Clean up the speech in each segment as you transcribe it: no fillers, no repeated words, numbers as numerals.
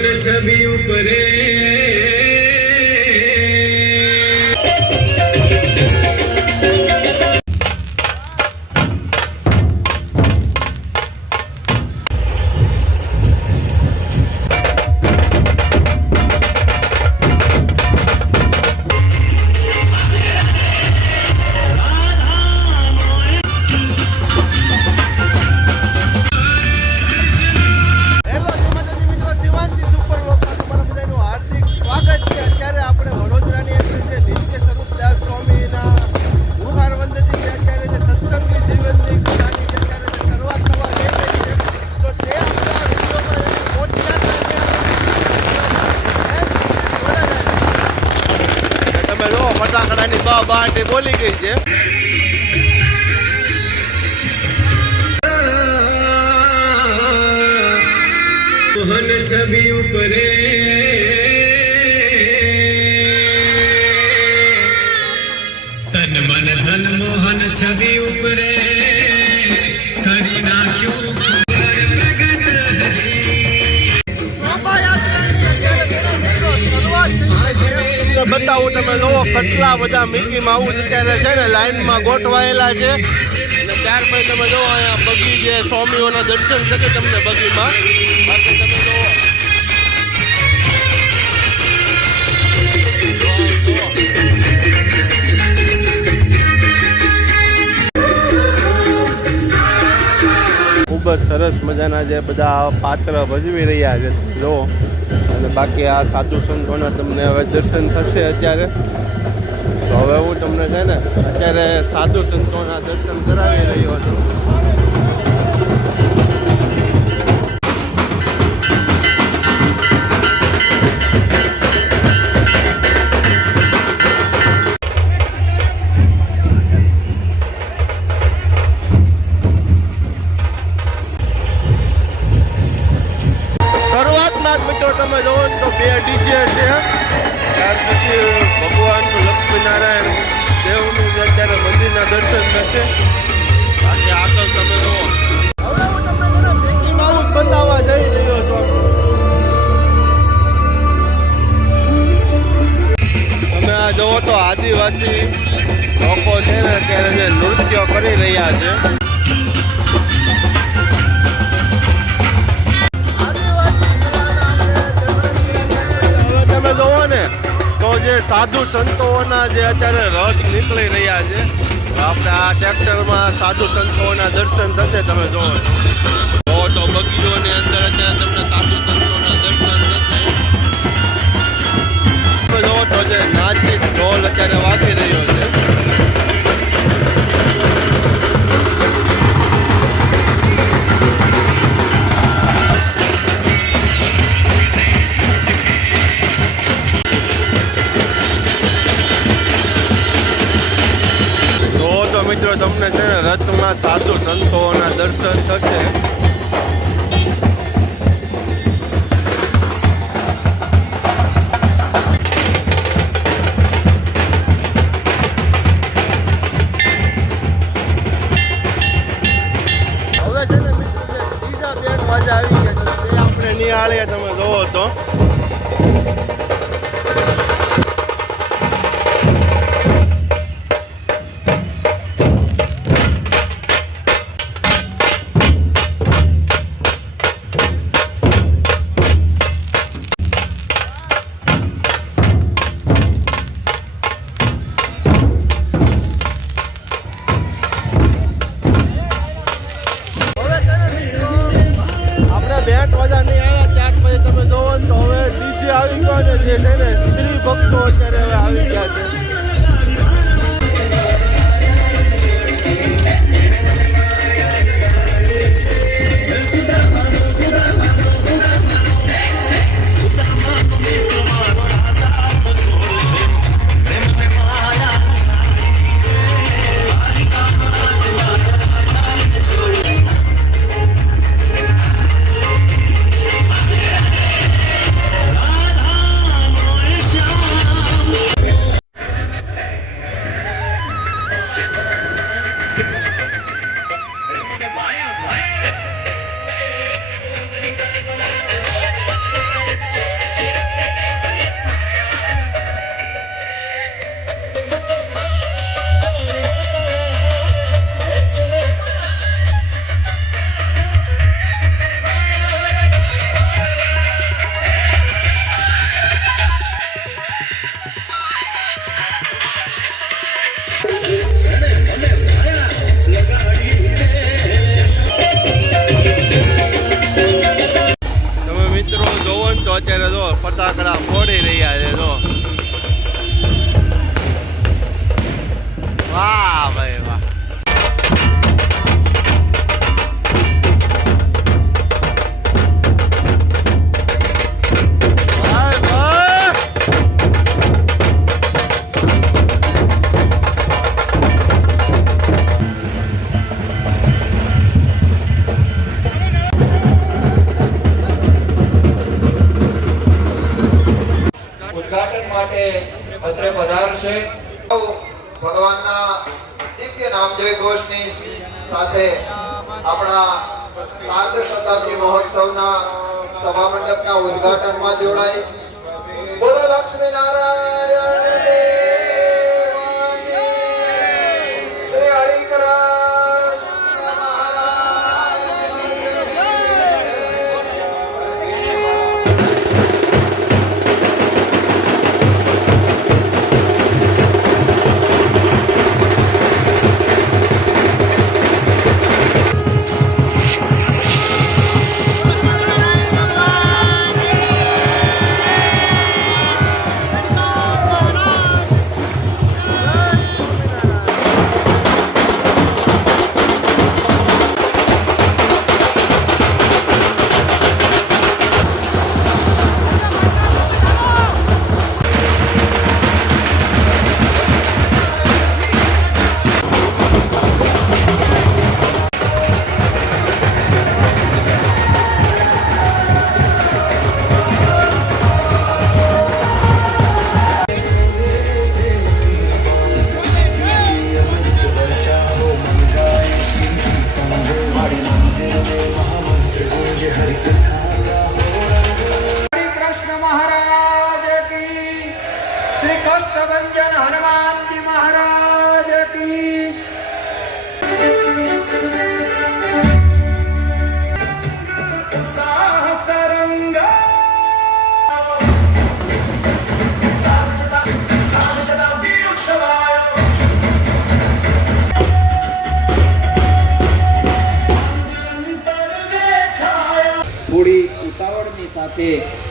મોહન છબી ઉપરે ફટાકડાની બાટી બોલી ગઈ છે. મોહન છબી ઉપરે તન મન ધન મોહન છબી ઉપરે કરી નાખ્યું બતાવું. તમે જોવો કેટલા બધા મિકી માઉસ અત્યારે છે ને લાઈનમાં ગોઠવાયેલા છે. અને ત્યાર પછી તમે જોવો અહીંયા બગી જે સ્વામીઓના દર્શન થશે તમને બગીમાં. બાકી તમે જોવો ખૂબ જ સરસ મજાના જે બધા પાત્ર ભજવી રહ્યા છે જો. અને બાકી આ સાધુ સંતોના તમને હવે દર્શન થશે અત્યારે. તો હવે હું તમને છે ને અત્યારે સાધુ સંતોના દર્શન કરાવી રહ્યો છું. મિત્રો તમે જોવો તો 2 ડીજે છે. ત્યાર પછી ભગવાનનું લક્ષ્મીનારાયણ દેવનું અત્યારે મંદિરના દર્શન થશે. બાકી આગળ તમે જોવો હવે હું તમને મિકી માઉસ બતાવવા જઈ રહ્યો છું. તમે આ જોવો તો આદિવાસી લોકો છે ને અત્યારે જે નૃત્ય કરી રહ્યા છે. જોવો ને તો જે સાધુ સંતોના જે અત્યારે રથ નીકળી રહ્યા છે. આપણે આ ટ્રેક્ટરમાં સાધુ સંતોના દર્શન થશે. તમે જોવો તો બગીઓની અંદર અત્યારે તમને સાધુ સંતોના દર્શન થશે. તમે જોવો તો જે નાચી ઢોલ અત્યારે વાગી રહ્યો છે. મિત્રો તમને છે ને રથમાં સાધુ સંતોના દર્શન થશે. હવે છે ને મિત્રો બીજા બેન વાજા આવી ગયા છે આપણે નિહાળીએ. તમે જોવો તો બેટ વાજા નહીં આવ્યા. ત્યાર પછી તમે જોવો તો હવે ડીજે આવી ગયો ને જે છે ને સ્ત્રી ભક્તો અત્યારે હવે આવી ગયા છે. તો અત્યારે જો ફટાકડા ફોડી રહ્યા છે જો વાહ ભાઈ વાહ ઉદ્ઘાટન માટે અત્રે પધારશે ભગવાનના દિવ્ય નામ જય ઘોષની સાથે આપણા સાર્ધ શતાબ્દી મહોત્સવના સભા મંડપના ઉદ્ઘાટનમાં જોડાઈ બોલો લક્ષ્મી નારાયણ દેવની શ્રી હરિકૃષ્ણ મહારાજ श्री कष्टभंजन हनुमान जी महाराज की થોડી ઉતાવળની સાથે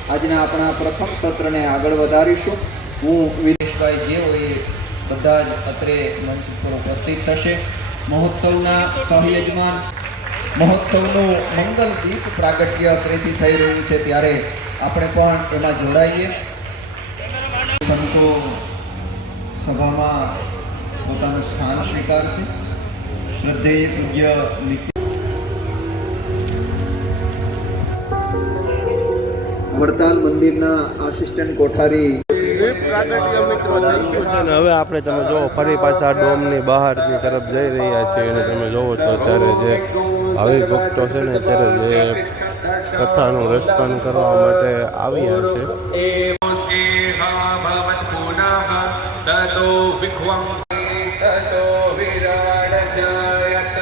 આજના આપણા પ્રથમ સત્રને આગળ વધારીશું હું વિરેશભાઈ જે હોય બધા જ અત્રે મંચ પર ઉપસ્થિત થશે મહોત્સવના સહયજમાન મહોત્સવનું મંગલ દીપ પ્રાગટ્ય અત્રેથી થઈ રહ્યું છે ત્યારે આપણે પણ એમાં જોડાઈએ સંતો સભામાં પોતાનું સ્થાન સ્વીકારશે શ્રદ્ધેય પૂજ્ય વડતાલ મંદિરના આસિસ્ટન્ટ કોઠારી હવે આપણે તમે જો ફરી પાછા ડોમની બહારની તરફ જઈ રહ્યા છીએ અને તમે જોવો તો અત્યારે જે ભાવિક ભક્તો છે ને અત્યારે જે કથાનું રસપાન કરવા માટે આવ્યા છે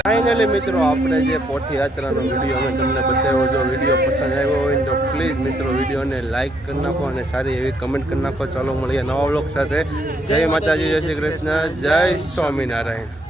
ફાઇનલી મિત્રો આપણે જે પોથી યાત્રાનો વિડીયો અમે તમને બતાવ્યો જો વિડીયો પસંદ આવ્યો હોય તો પ્લીઝ મિત્રો વિડીયોને લાઇક કરી નાખો અને સારી એવી કમેન્ટ કરી નાખો. ચાલો મળીએ નવા વ્લોગ સાથે. જય માતાજી, જય શ્રી કૃષ્ણ, જય સ્વામિનારાયણ.